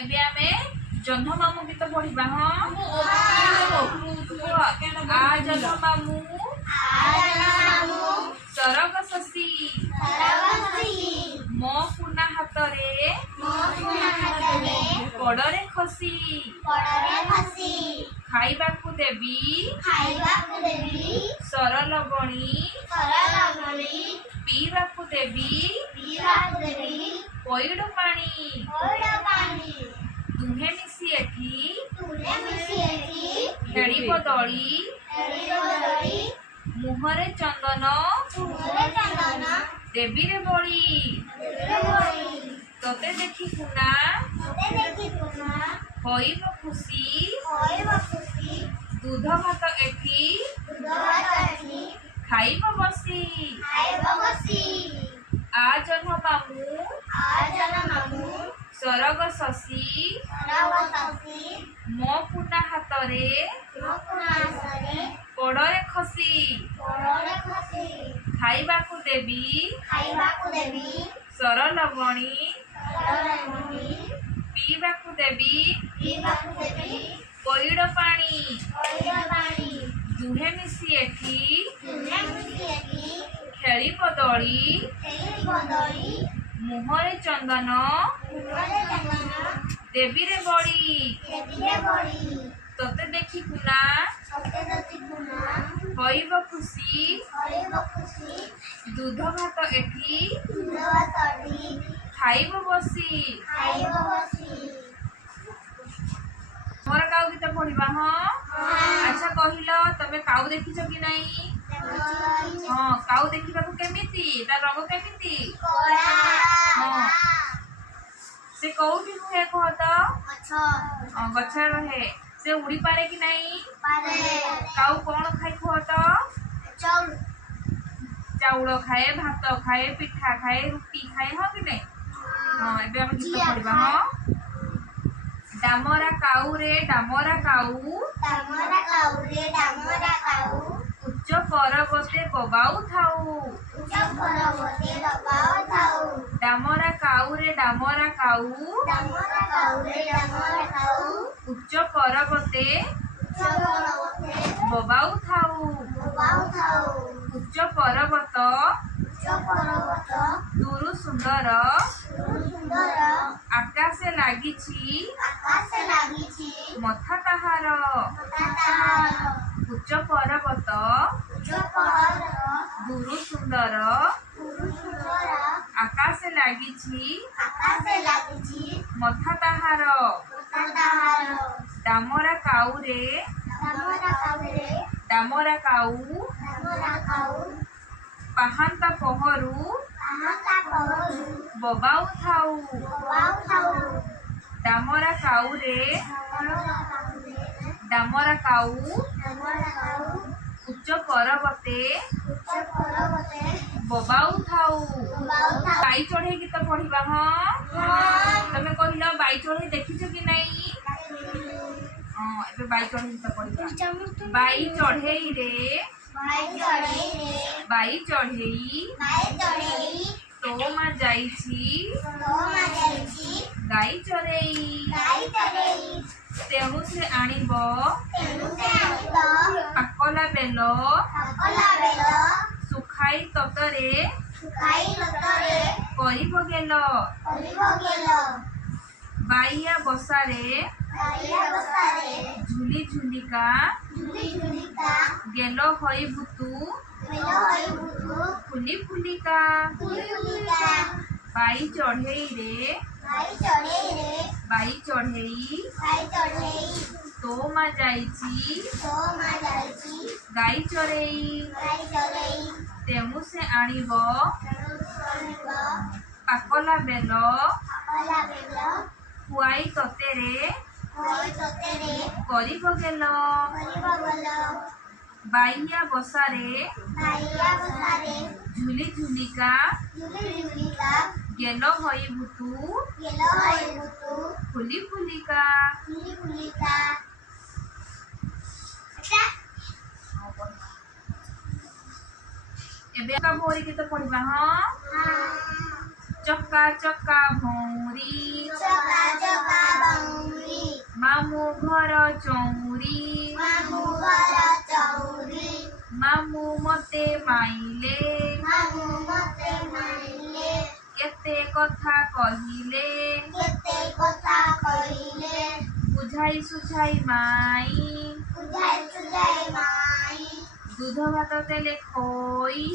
एबे आमे जन्म मामू गीत पढ़िबा हाँ आ जन्म मामू सरग शशी मो पुना हातरे कड़रे खसी खाइबाकू देवी सरल बणी पीबाकू देवी पईड़ पानी तुम्हें मिसी एठी खेड़ीब दड़ी मुहरे चंदन देवी रे बड़ी तोते देखी कुना होइब खुशी दूध भात एठी खाइब बसी आ जन्म मामू सरग शशी मो पुना हातरे कड़रे खसी खाइबाकू देवी सरल बणी पीबाकू देवी पईड़ पानी दुहे मिसी एठी खेड़ीब दड़ी मुहरे चंदन देवी रे बड़ी तोते देखी कुना होइब खुशी दूध भात एठी खाइब बसी मोर काऊ गीत पढ़िबा हाँ अच्छा कहिल तमे काऊ देखिछ कि नहीं हाँ काऊ देखिबाकू केमिति ता रंग केमिति हाँ से कोउठी हुए कह तो गछ रहे से उड़ी पारे कि नहीं काऊ कौन खाई कह तो चाउल खाए भात खाए पिठा खाए रुटी खाए हाँ कि नहीं हाँ एबे हम गीत पढ़िबा हाँ डामरा काऊ रे डामरा काऊ उच्च पर्वते बबाऊ थाऊ डामरा काऊ रे डामरा काऊ उच्च पर्वते बबाऊ थाऊ उच्च पर्वत दुरु सुंदर आकाशे लागिछि मथा ताहार उच्च पर्वत दुरु सुंदर आकाशे लागिछि मथा ताहार डामरा काऊ रे डामरा काऊ पाहांता पहरु बबाऊ थाऊ डामरा काऊ रे डामरा काऊ उच्च पर्वते बबाऊ थाऊ बाई चढ़े गीत पढ़िबा हाँ तमे कहिल बाई चढ़े देखिछ कि नहीं हाँ एबे बाई चढ़े गीत पढ़िबा बाई चढ़े रे बाई चढ़ेई तो मा जाइछि गाई चरेई तेणु से आनिब पाकला बेल सुखाई ततरे करिब गेल बाइया बसारे झुली झुलिका गेल हई भूतू फुली फुलिका बाई चढ़ेई रे बाई चढ़ेई तो मा जाइछि गाई चरेई तेणु से आनिब पाकला बेल खुआई ततेरे करिब गेल बाइया बसारे झुली झुलिका गेल हई भूतू फुली फुलिका एबे का भौरी गीत पढ़िबा हाँ चक्का चक्का भौरी मामू घर चौरी मामू मते माइले केते कथा कहिले बुझाई सुझाई माई दूध भात देले खोई।